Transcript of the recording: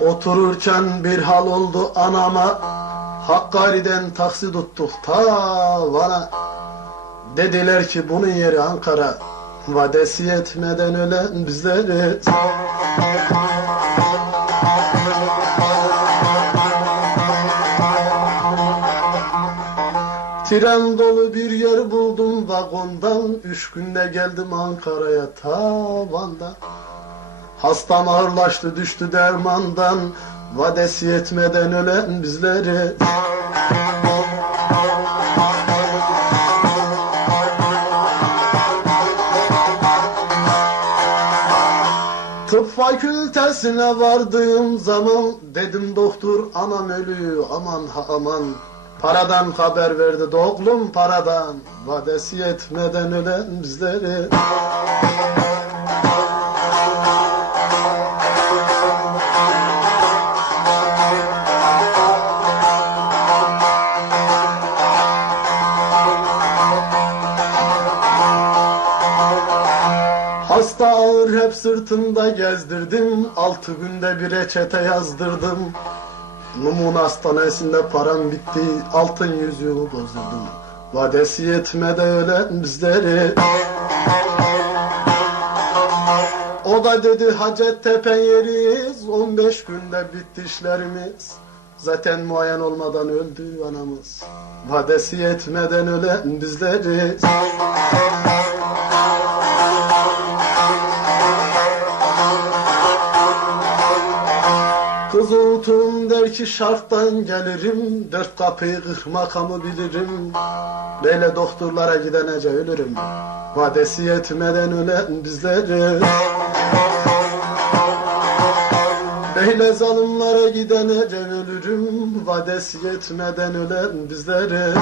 Otururken bir hal oldu anama. Hakkari'den taksi tuttuk ta Van'a Dediler ki bunun yeri Ankara Vadesi yetmeden ölen bizleriz? Tren dolu bir yer buldum vagondan Üç günde geldim Ankara'ya ta Van'dan Hastam ağırlaştı düştü dermandan Vadesi yetmeden ölen bizleri Tıp fakültesine vardığım zaman Dedim doktor anam ölüyor aman ha aman. Paradan haber verdi oğlum paradan. Vadesi yetmeden ölen bizleri Hasta ağır hep sırtımda gezdirdim. Altı günde bir reçete yazdırdım. Numun hastanesinde param bitti. Altın yüzüğü bozdurdum. Vadesi yetmede ölen bizleri O da dedi Hacettepe yeriyiz 15 günde bitti işlerimiz. Zaten muayen olmadan öldü anamız. Vadesi yetmeden ölen bizleri Kız unutum der ki şarttan gelirim. Dört kapıyı kırk makamı bilirim? Böyle doktorlara gidince ölürüm. Vadesi yetmeden ölen bizleri Böyle zalimlere gidince ölürüm. Vadesi yetmeden ölen bizleri